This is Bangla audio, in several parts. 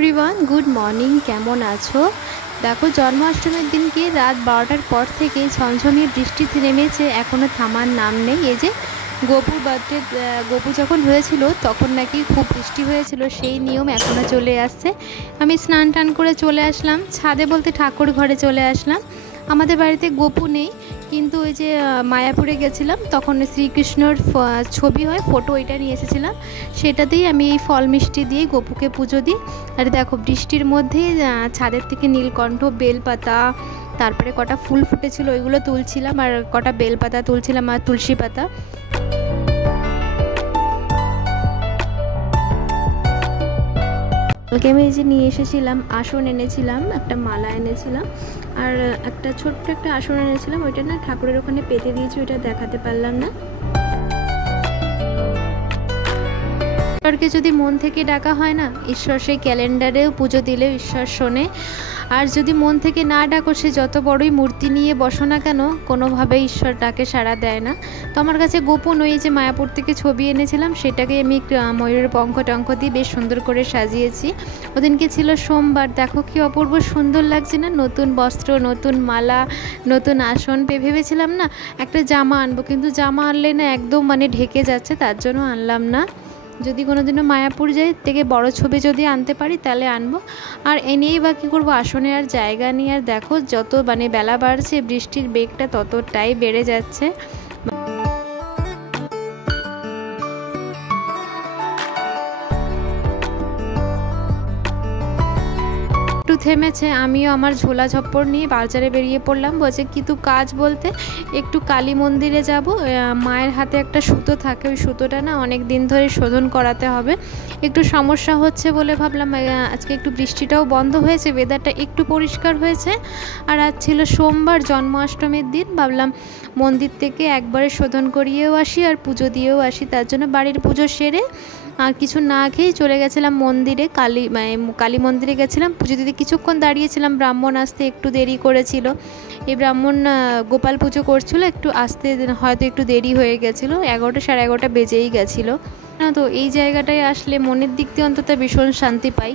Everyone, good morning. কেমন আছো? দেখো, জন্মাষ্টমীর দিনকে রাত 12টার পর থেকে ঝমঝমিয়ে বৃষ্টি নেমেছে, এখনও থামার নাম নেই। এই যে গোপুর বার্থডে, গোপু যখন হয়েছিল তখন নাকি খুব বৃষ্টি হয়েছিল, সেই নিয়ম এখনও চলে আসছে। আমি স্নান টান করে চলে আসলাম ছাদে, বলতে ঠাকুর ঘরে চলে আসলাম। আমাদের বাড়িতে গোপু নেই, কিন্তু ওই যে মায়াপুরে গেছিলাম তখন শ্রীকৃষ্ণর ছবি হয়, ফটো ওইটা নিয়ে এসেছিলাম, সেটাতেই আমি এই ফল মিষ্টি দিয়ে গোপুকে পুজো দিই। আর দেখো, বৃষ্টির মধ্যে ছাদের থেকে নীলকণ্ঠ, বেলপাতা, তারপরে কটা ফুল ফুটেছিল ওইগুলো তুলছিলাম, আর কটা বেলপাতা তুলছিলাম আর তুলসী পাতা। কালকে আমি এই যে নিয়ে এসেছিলাম আসন এনেছিলাম, একটা মালা এনেছিলাম, আর একটা ছোট্ট একটা আসন এনেছিলাম। ওইটা না ঠাকুরের ওখানে পেতে দিয়েছি, ওইটা দেখাতে পারলাম না। ঈশ্বরকে যদি মন থেকে ডাকা হয় না, ঈশ্বর সেই ক্যালেন্ডারেও পুজো দিলে ঈশ্বর শোনে। আর যদি মন থেকে না ডাকো, সে যত বড়ই মূর্তি নিয়ে বসো না কেন, কোনোভাবে ঈশ্বর ডাকে সাড়া দেয় না। তো আমার কাছে গোপন ওই যে মায়াপুর থেকে ছবি এনেছিলাম, সেটাকে আমি ময়ূরের পঙ্খ টঙ্খ দিয়ে বেশ সুন্দর করে সাজিয়েছি। ওদিনকে ছিল সোমবার। দেখো কি অপূর্ব সুন্দর লাগছে না, নতুন বস্ত্র, নতুন মালা, নতুন আসন। ভেবেছিলাম না একটা জামা আনবো, কিন্তু জামা আনলে না একদম ঢেকে যাচ্ছে, তার জন্য আনলাম না। যদি কোনোদিনও মায়াপুর যাই, থেকে বড় ছবি যদি আনতে পারি তাহলে আনবো। আর এনেই বা কী করবো, আসনে আর জায়গা নেই। আর দেখো, যত বেলা বাড়ছে, বৃষ্টির বেগটা ততটাই বেড়ে যাচ্ছে। একটু থেমেছে, আমিও আমার ঝোলা ঝপ্পড় নিয়ে বাজারে বেরিয়ে পড়লাম। বলছে কিন্তু কাজ বলতে একটু কালী মন্দিরে যাব, মায়ের হাতে একটা সুতো থাকে, ওই সুতোটা না অনেক দিন ধরে শোধন করাতে হবে, একটু সমস্যা হচ্ছে বলে ভাবলাম আজকে একটু বৃষ্টিটাও বন্ধ হয়েছে, ওয়েদারটা একটু পরিষ্কার হয়েছে, আর আজ ছিল সোমবার, জন্মাষ্টমীর দিন। ভাবলাম মন্দির থেকে একবারে শোধন করিয়েও আসি আর পুজো দিয়েও আসি। তার জন্য বাড়ির পুজো সেরে আর কিছু না খেয়েই চলে গেছিলাম মন্দিরে, কালী মন্দিরে গেছিলাম পুজো দিতে। কিছুক্ষণ দাঁড়িয়েছিলাম, ব্রাহ্মণ আসতে একটু দেরি করেছিল। এই ব্রাহ্মণ গোপাল পুজো করছিল, একটু আসতে হয়তো একটু দেরি হয়ে গেছিলো, 11টা সাড়ে 11টা বেজেই গেছিলো। তো এই জায়গাটায় আসলে মনের দিক দিয়ে অন্তত ভীষণ শান্তি পাই।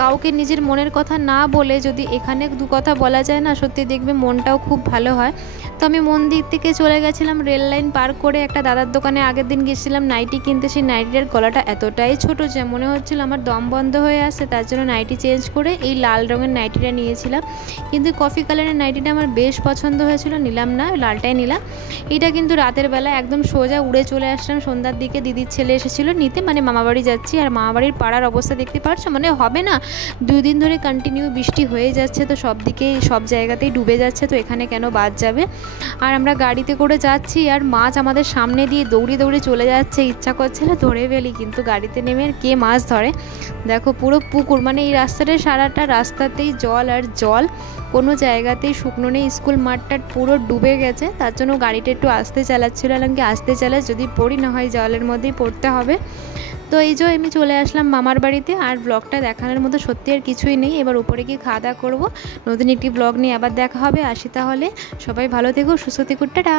কাউকে নিজের মনের কথা না বলে যদি এখানে দু কথা বলা যায় না, সত্যি দেখবে মনটাও খুব ভালো হয়। তো আমি মন্দির থেকে চলে গেছিলাম রেল লাইন পার করে, একটা দাদার দোকানে আগের দিন গেছিলাম নাইটি কিনতে। সেই নাইটিটার গলাটা এতটাই ছোট যে মনে হচ্ছিল আমার দম বন্ধ হয়ে আসছে, তার জন্য নাইটি চেঞ্জ করে এই লাল রঙের নাইটিটা নিয়েছিলাম। কিন্তু কফি কালারের নাইটিটা আমার বেশ পছন্দ হয়েছিল, নিলাম না, লালটাই নিলাম। এটা কিন্তু রাতের বেলা একদম সোজা উড়ে চলে আসলাম সন্ধ্যার দিকে। দিদির ছেলে এসেছিলো নিতে, মামাবাড়ি যাচ্ছি। আর মামাবাড়ির পাড়ার অবস্থা দেখতে পারছো, হবে না, 2 দিন ধরে কন্টিনিউ বৃষ্টি হয়ে যাচ্ছে, তো সব দিকেই সব জায়গাতেই ডুবে যাচ্ছে, তো এখানে কেন বাদ যাবে। আর আমরা গাড়িতে করে যাচ্ছি, আর মাছ আমাদের সামনে দিয়ে দৌড়ে দৌড়ে চলে যাচ্ছে, ইচ্ছা করছে না ধরে ফেলি, কিন্তু গাড়িতে নেমে কে মাছ ধরে। দেখো পুরো পুকুর, এই রাস্তাটা সারাটা রাস্তাতেই জল আর জল, কোনো জায়গাতেই শুকনো নেই। স্কুল মাঠটা পুরো ডুবে গেছে, তার জন্য গাড়িটা একটু আস্তে চালাচ্ছিল, কি আস্তে চালাস, যদি পড়ি না হয় জলের মধ্যেই পড়তে হবে। তো এই যে আমি চলে আসলাম মামার বাড়িতে। আর ব্লগটা দেখানোর মতো সত্যি আর কিছুই নেই। এবার উপরে গিয়ে খাওয়া দাওয়া করবো, নতুন একটি ব্লগ নিয়ে আবার দেখা হবে। আসি তাহলে, সবাই ভালো থেকো, সুস্থ থেকো, টাটা।